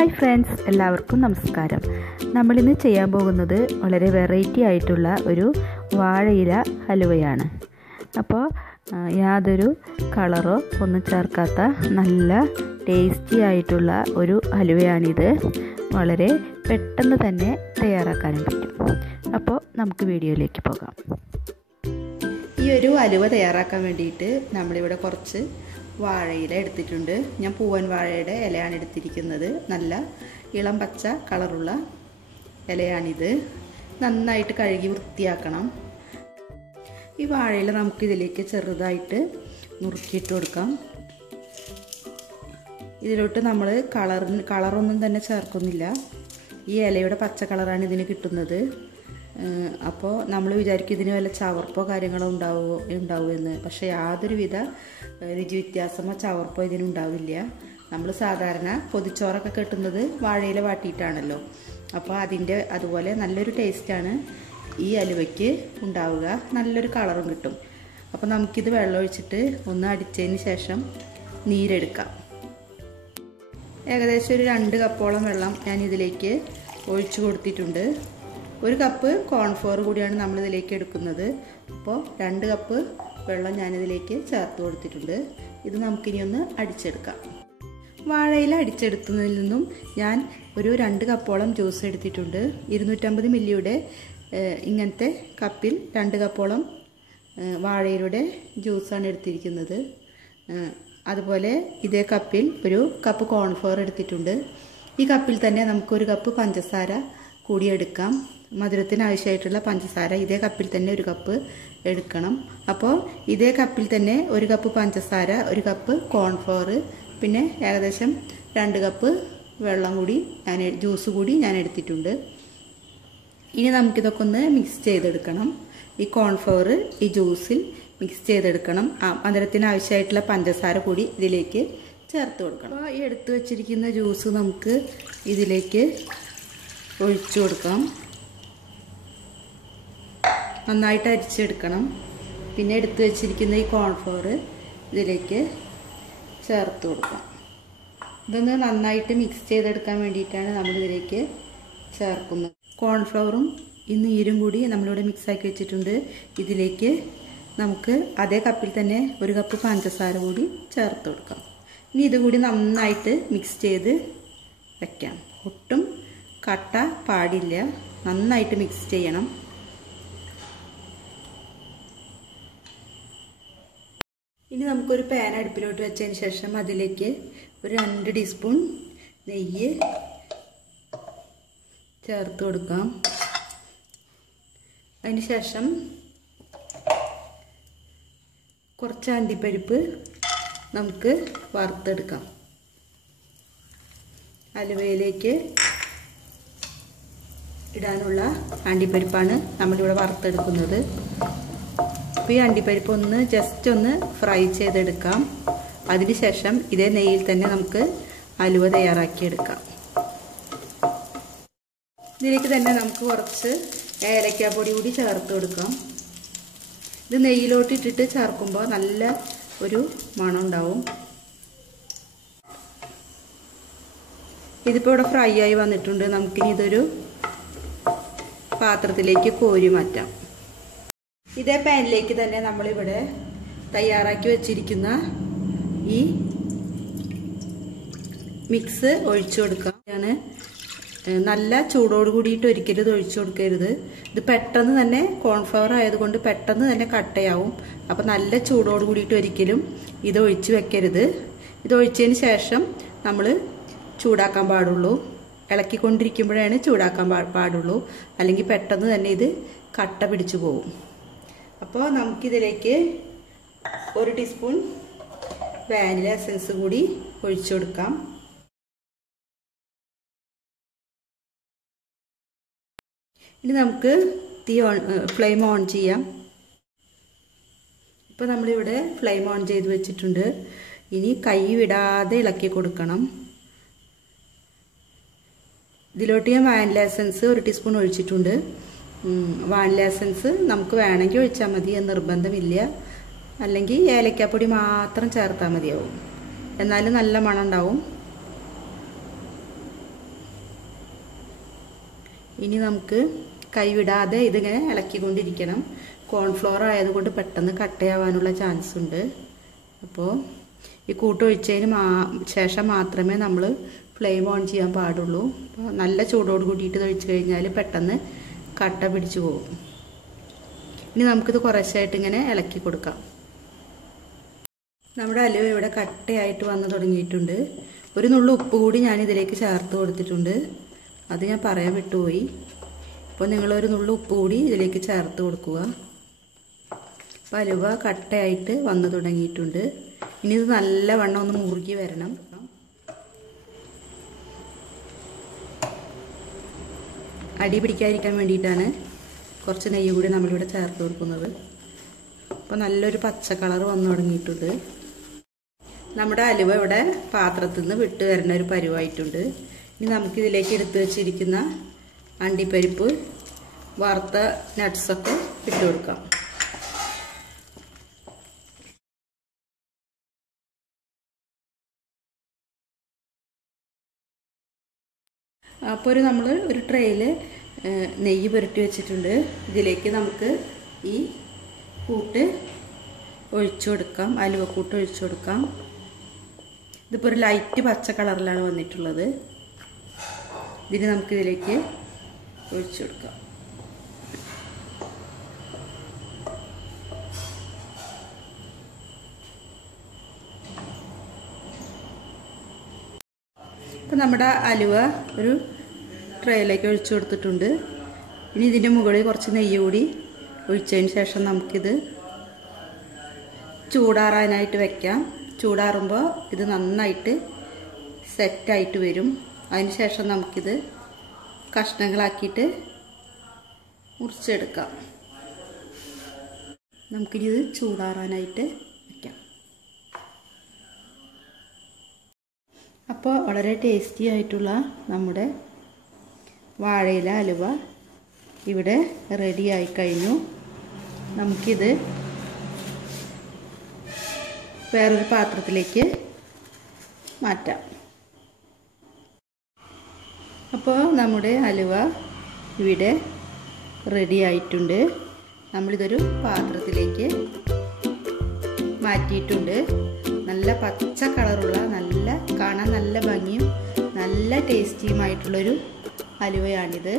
Hi friends, എല്ലാവർക്കും നമസ്കാരം. നമ്മളിന്ന് ചെയ്യാൻ പോകുന്നത് വളരെ വെറൈറ്റി ആയിട്ടുള്ള ഒരു വാഴയില ഹലുവയാണ്. അപ്പോൾ യാതൊരു കളറോ ഒന്നും ചേർക്കാത്ത നല്ല ടേസ്റ്റി ആയിട്ടുള്ള ഒരു ഹലുവയാണിത്. വളരെ പെട്ടെന്ന് തന്നെ തയ്യാറാക്കാനും പറ്റും. അപ്പോൾ നമുക്ക് വീഡിയോയിലേക്ക് പോകാം. ഈ ഒരു ഹലുവ തയ്യാറാക്കാൻ വേണ്ടിയിട്ട് നമ്മളിവിടെ കുറച്ച് വാഴയില എടുത്തിട്ടുണ്ട്. ഞാൻ പൂവൻ വാഴയുടെ ഇലയാണ് എടുത്തിരിക്കുന്നത്. നല്ല ഇളം പച്ച കളറുള്ള ഇലയാണിത്. നന്നായിട്ട് കഴുകി വൃത്തിയാക്കണം. ഈ വാഴയില നമുക്കിതിലേക്ക് ചെറുതായിട്ട് നുറുക്കിയിട്ട് കൊടുക്കാം. ഇതിലോട്ട് നമ്മൾ കളറൊന്നും തന്നെ ചേർക്കുന്നില്ല. ഈ ഇലയുടെ പച്ച കളറാണ് ഇതിന് കിട്ടുന്നത്. അപ്പോൾ നമ്മൾ വിചാരിക്കും ഇതിന് വല്ല ചവർപ്പോ കാര്യങ്ങളോ ഉണ്ടാവുമെന്ന്. പക്ഷേ യാതൊരുവിധ രുചി വ്യത്യാസമോ ചവർപ്പോ ഇതിനുണ്ടാവില്ല. നമ്മൾ സാധാരണ പൊതിച്ചോറൊക്കെ കെട്ടുന്നത് വാഴയില വാട്ടിയിട്ടാണല്ലോ. അപ്പോൾ അതുപോലെ നല്ലൊരു ടേസ്റ്റാണ് ഈ ഹലുവയ്ക്ക് ഉണ്ടാവുക. നല്ലൊരു കളറും കിട്ടും. അപ്പോൾ നമുക്കിത് വെള്ളമൊഴിച്ചിട്ട് ഒന്ന് അടിച്ചതിന് ശേഷം നീരെടുക്കാം. ഏകദേശം ഒരു 2 കപ്പോളം വെള്ളം ഞാൻ ഇതിലേക്ക് ഒഴിച്ചു കൊടുത്തിട്ടുണ്ട്. 1 കപ്പ് കോൺഫ്ലോർ കൂടിയാണ് നമ്മളിതിലേക്ക് എടുക്കുന്നത്. അപ്പോൾ 2 കപ്പ് വെള്ളം ഞാനിതിലേക്ക് ചേർത്ത് കൊടുത്തിട്ടുണ്ട്. ഇത് നമുക്കിനി ഒന്ന് അടിച്ചെടുക്കാം. വാഴയില അടിച്ചെടുക്കുന്നതിൽ നിന്നും ഞാൻ ഒരു 2 കപ്പോളം ജ്യൂസ് എടുത്തിട്ടുണ്ട്. 250 മില്ലിയുടെ ഇങ്ങനത്തെ കപ്പിൽ 2 കപ്പോളം വാഴയിലയുടെ ജ്യൂസാണ് എടുത്തിരിക്കുന്നത്. അതുപോലെ ഇതേ കപ്പിൽ 1 കപ്പ് കോൺഫ്ലോർ എടുത്തിട്ടുണ്ട്. ഈ കപ്പിൽ തന്നെ നമുക്ക് 1 കപ്പ് പഞ്ചസാര കൂടി എടുക്കാം. മധുരത്തിന് ആവശ്യമായിട്ടുള്ള പഞ്ചസാര ഇതേ കപ്പിൽ തന്നെ 1 കപ്പ് എടുക്കണം. അപ്പോൾ ഇതേ കപ്പിൽ തന്നെ 1 കപ്പ് പഞ്ചസാര, 1 കപ്പ് കോൺഫ്ലോർ, പിന്നെ ഏകദേശം 2 കപ്പ് വെള്ളം കൂടി ജ്യൂസ് കൂടി ഞാൻ എടുത്തിട്ടുണ്ട്. ഇനി നമുക്കിതൊക്കെ ഒന്ന് മിക്സ് ചെയ്തെടുക്കണം. ഈ കോൺഫ്ലോർ ഈ ജ്യൂസിൽ മിക്സ് ചെയ്തെടുക്കണം. മധുരത്തിന് ആവശ്യമായിട്ടുള്ള പഞ്ചസാര കൂടി ഇതിലേക്ക് ചേർത്ത് കൊടുക്കണം. അപ്പോൾ ഈ എടുത്തു വച്ചിരിക്കുന്ന ജ്യൂസ് നമുക്ക് ഇതിലേക്ക് ഒഴിച്ചു കൊടുക്കാം. നന്നായിട്ട് അരിച്ചെടുക്കണം. പിന്നെ എടുത്തു വച്ചിരിക്കുന്ന ഈ കോൺഫ്ലോർ ഇതിലേക്ക് ചേർത്ത് കൊടുക്കാം. ഇതൊന്ന് നന്നായിട്ട് മിക്സ് ചെയ്തെടുക്കാൻ വേണ്ടിയിട്ടാണ് നമ്മളിതിലേക്ക് ചേർക്കുന്നത്. കോൺഫ്ലവറും ഈ നീരും കൂടി നമ്മളിവിടെ മിക്സാക്കി വെച്ചിട്ടുണ്ട്. ഇതിലേക്ക് നമുക്ക് അതേ കപ്പിൽ തന്നെ 1 കപ്പ് പഞ്ചസാര കൂടി ചേർത്ത് കൊടുക്കാം. ഇനി ഇതുകൂടി നന്നായിട്ട് മിക്സ് ചെയ്ത് വയ്ക്കാം. ഒട്ടും കട്ട പാടില്ല. നന്നായിട്ട് മിക്സ് ചെയ്യണം. ഇനി നമുക്കൊരു പാൻ അടുപ്പിലോട്ട് വെച്ചതിന് ശേഷം അതിലേക്ക് ഒരു 2 ടീസ്പൂൺ നെയ്യ് ചേർത്ത് കൊടുക്കാം. അതിന് ശേഷം കുറച്ച് അണ്ടിപ്പരിപ്പ് നമുക്ക് വറുത്തെടുക്കാം. ഹലുവയിലേക്ക് ഇടാനുള്ള അണ്ടിപ്പരിപ്പാണ് നമ്മളിവിടെ വറുത്തെടുക്കുന്നത്. അപ്പോൾ ഈ അണ്ടിപ്പരിപ്പ് ജസ്റ്റ് ഒന്ന് ഫ്രൈ ചെയ്തെടുക്കാം. അതിനുശേഷം ഇതേ നെയ്യിൽ തന്നെ നമുക്ക് ഹലുവ തയ്യാറാക്കിയെടുക്കാം. ഇതിലേക്ക് തന്നെ നമുക്ക് കുറച്ച് ഏലക്കാപ്പൊടി കൂടി ചേർത്ത് കൊടുക്കാം. ഇത് നെയ്യിലോട്ട് ഇട്ടിട്ട് ചേർക്കുമ്പോൾ നല്ല ഒരു മണം ഉണ്ടാവും. ഇതിപ്പോൾ ഇവിടെ ഫ്രൈ ആയി വന്നിട്ടുണ്ട്. നമുക്കിനി ഇതൊരു പാത്രത്തിലേക്ക് കോരി മാറ്റാം. ഇതേ പാനിലേക്ക് തന്നെ നമ്മളിവിടെ തയ്യാറാക്കി വെച്ചിരിക്കുന്ന ഈ മിക്സ് ഒഴിച്ചു കൊടുക്കാം. നല്ല ചൂടോട് കൂടിയിട്ട് ഒരിക്കലും ഇത് ഒഴിച്ചു കൊടുക്കരുത്. ഇത് പെട്ടെന്ന് തന്നെ കോൺഫ്ലവർ ആയതുകൊണ്ട് പെട്ടെന്ന് തന്നെ കട്ടയാവും. അപ്പം നല്ല ചൂടോട് കൂടിയിട്ട് ഒരിക്കലും ഇത് ഒഴിച്ച് വെക്കരുത്. ഇത് ഒഴിച്ചതിന് ശേഷം നമ്മൾ ചൂടാക്കാൻ പാടുള്ളൂ. ഇളക്കിക്കൊണ്ടിരിക്കുമ്പോഴാണ് ചൂടാക്കാൻ പാടുള്ളൂ. അല്ലെങ്കിൽ പെട്ടെന്ന് തന്നെ ഇത് കട്ട പിടിച്ചു പോകും. അപ്പോൾ നമുക്കിതിലേക്ക് 1 ടീസ്പൂൺ വാനില എസൻസ് കൂടി ഒഴിച്ചു കൊടുക്കാം. ഇനി നമുക്ക് ഫ്ലെയിം ഓൺ ചെയ്യാം. ഇപ്പോൾ നമ്മളിവിടെ ഫ്ലെയിം ഓൺ ചെയ്ത് വെച്ചിട്ടുണ്ട്. ഇനി കൈ വിടാതെ ഇളക്കി കൊടുക്കണം. ഇതിലോട്ട് ഞാൻ വാനില എസൻസ് 1 ടീസ്പൂൺ ഒഴിച്ചിട്ടുണ്ട്. വാനില എസൻസ് നമുക്ക് വേണമെങ്കിൽ ഒഴിച്ചാൽ മതി, നിർബന്ധമില്ല. അല്ലെങ്കിൽ ഏലക്കാപ്പൊടി മാത്രം ചേർത്താൽ മതിയാവും. എന്നാലും നല്ല മണം ഉണ്ടാവും. ഇനി നമുക്ക് കൈവിടാതെ ഇതിങ്ങനെ ഇളക്കിക്കൊണ്ടിരിക്കണം. കോൺഫ്ലോർ ആയതുകൊണ്ട് പെട്ടെന്ന് കട്ടയാവാനുള്ള ചാൻസ് ഉണ്ട്. അപ്പോൾ ഈ കൂട്ടൊഴിച്ചതിന് ശേഷം മാത്രമേ നമ്മൾ ഫ്ലെയിം ഓൺ ചെയ്യാൻ പാടുള്ളൂ. അപ്പോൾ നല്ല ചൂടോട് കൂട്ടിയിട്ട് ഒഴിച്ച് കഴിഞ്ഞാൽ പെട്ടെന്ന് കട്ട പിടിച്ചു പോകും. ഇനി നമുക്കിത് കുറേശ്ശായിട്ട് ഇങ്ങനെ ഇളക്കി കൊടുക്കാം. നമ്മുടെ ഹലുവ ഇവിടെ കട്ടയായിട്ട് വന്ന് തുടങ്ങിയിട്ടുണ്ട്. ഒരു നുള്ളു ഉപ്പ് കൂടി ഞാൻ ഇതിലേക്ക് ചേർത്ത് കൊടുത്തിട്ടുണ്ട്. അത് ഞാൻ പറയാൻ വിട്ടുപോയി. അപ്പോൾ നിങ്ങളൊരു നുള്ളു ഉപ്പ് കൂടി ഇതിലേക്ക് ചേർത്ത് കൊടുക്കുക. അപ്പോൾ ഹലുവ കട്ടയായിട്ട് വന്ന് തുടങ്ങിയിട്ടുണ്ട്. ഇനി ഇത് നല്ലവണ്ണം ഒന്ന് മുറുകി വരണം. അടി പിടിക്കാതിരിക്കാൻ വേണ്ടിയിട്ടാണ് കുറച്ച് നെയ്യ് കൂടി നമ്മളിവിടെ ചേർത്ത് കൊടുക്കുന്നത്. അപ്പോൾ നല്ലൊരു പച്ച കളർ വന്നു തുടങ്ങിയിട്ടുണ്ട്. നമ്മുടെ ഹലുവ ഇവിടെ പാത്രത്തിൽ നിന്ന് വിട്ട് വരുന്ന ഒരു പരുവായിട്ടുണ്ട്. ഇനി നമുക്കിതിലേക്ക് എടുത്തു വെച്ചിരിക്കുന്ന അണ്ടിപ്പരിപ്പ്, വറുത്ത നട്ട്സൊക്കെ ഇട്ട് കൊടുക്കാം. അപ്പോൾ നമ്മൾ ഒരു ട്രേയിൽ നെയ്യ് പുരട്ടി വെച്ചിട്ടുണ്ട്. ഇതിലേക്ക് നമുക്ക് ഈ കൂട്ട് ഒഴിച്ചു കൊടുക്കാം. ഹലുവക്കൂട്ട് ഒഴിച്ചു കൊടുക്കാം. ഇതിപ്പോൾ ഒരു ലൈറ്റ് പച്ച കളറിലാണ് വന്നിട്ടുള്ളത്. ഇതിന് നമുക്കിതിലേക്ക് ഒഴിച്ചു കൊടുക്കാം. ഇപ്പം നമ്മുടെ ഹലുവ ഒരു ട്രേയിലേക്ക് ഒഴിച്ചു കൊടുത്തിട്ടുണ്ട്. ഇനി ഇതിൻ്റെ മുകളിൽ കുറച്ച് നെയ്യ് കൂടി ഒഴിച്ചതിന് ശേഷം നമുക്കിത് ചൂടാറാനായിട്ട് വെക്കാം. ചൂടാറുമ്പോൾ ഇത് നന്നായിട്ട് സെറ്റായിട്ട് വരും. അതിന് ശേഷം നമുക്കിത് കഷ്ണങ്ങളാക്കിയിട്ട് മുറിച്ചെടുക്കാം. നമുക്കിത് ചൂടാറാനായിട്ട് വെക്കാം. അപ്പോൾ വളരെ ടേസ്റ്റി ആയിട്ടുള്ള നമ്മുടെ വാഴയില ഹലുവ ഇവിടെ റെഡി ആയി കഴിഞ്ഞു. നമുക്കിത് വേറൊരു പാത്രത്തിലേക്ക് മാറ്റാം. അപ്പോൾ നമ്മുടെ ഹലുവ ഇവിടെ റെഡി ആയിട്ടുണ്ട്. നമ്മളിതൊരു പാത്രത്തിലേക്ക് മാറ്റിയിട്ടുണ്ട്. നല്ല പച്ച കളറുള്ള, കാണാൻ നല്ല ഭംഗിയും നല്ല ടേസ്റ്റിയുമായിട്ടുള്ളൊരു ഹലുവയാണിത്.